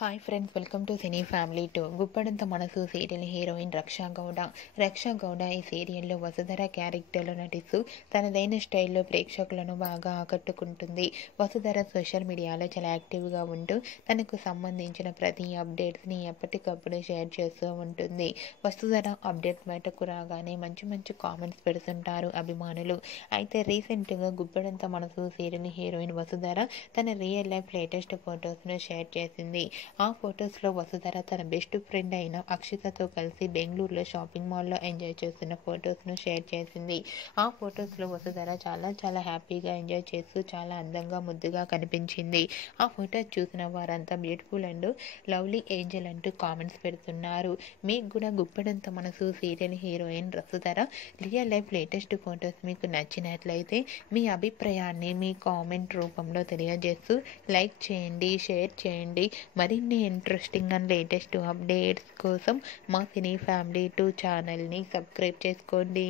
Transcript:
Hi friends, welcome to Cine Family two. Guppedantha Manasu serial heroine రక్షా గౌడ ఈ సీరియల్లో వసుధర క్యారెక్టర్లో నటిస్తూ తనదైన స్టైల్లో ప్రేక్షకులను బాగా ఆకట్టుకుంటుంది. వసుధర సోషల్ మీడియాలో చాలా యాక్టివ్గా ఉంటూ తనకు సంబంధించిన ప్రతి అప్డేట్స్ని ఎప్పటికప్పుడు షేర్ చేస్తూ ఉంటుంది. వసుధర అప్డేట్ బయటకు రాగానే మంచి మంచి కామెంట్స్ పెడుతుంటారు అభిమానులు. అయితే రీసెంట్గా గుప్పడంత మనసు సీరియల్ హీరోయిన్ వసుధర తన రియల్ లైఫ్ లేటెస్ట్ ఫొటోస్ను షేర్ చేసింది. ఆ ఫొటోస్లో వసుధర తన బెస్ట్ ఫ్రెండ్ అయిన అక్షితతో కలిసి బెంగళూరులో షాపింగ్ మాల్లో ఎంజాయ్ చేస్తున్న ఫొటోస్ను షేర్ చేసింది. ఆ ఫొటోస్లో వసుధర చాలా హ్యాపీగా ఎంజాయ్ చేస్తూ చాలా అందంగా ముద్దుగా కనిపించింది. ఆ ఫొటోస్ చూసిన వారంతా బ్యూటిఫుల్ అండ్ లవ్లీ ఏంజల్ అంటూ కామెంట్స్ పెడుతున్నారు. మీకు కూడా Guppedantha Manasu serial heroine Vasudhara real life latest photos మీకు నచ్చినట్లయితే మీ అభిప్రాయాన్ని మీ కామెంట్ రూపంలో తెలియజేస్తూ లైక్ చేయండి, షేర్ చేయండి. మరిన్ని ఇంట్రెస్టింగ్ అండ్ లేటెస్ట్ అప్డేట్స్ కోసం మా సినీ ఫ్యామిలీ 2 ఛానల్ని సబ్స్క్రైబ్ చేసుకోండి.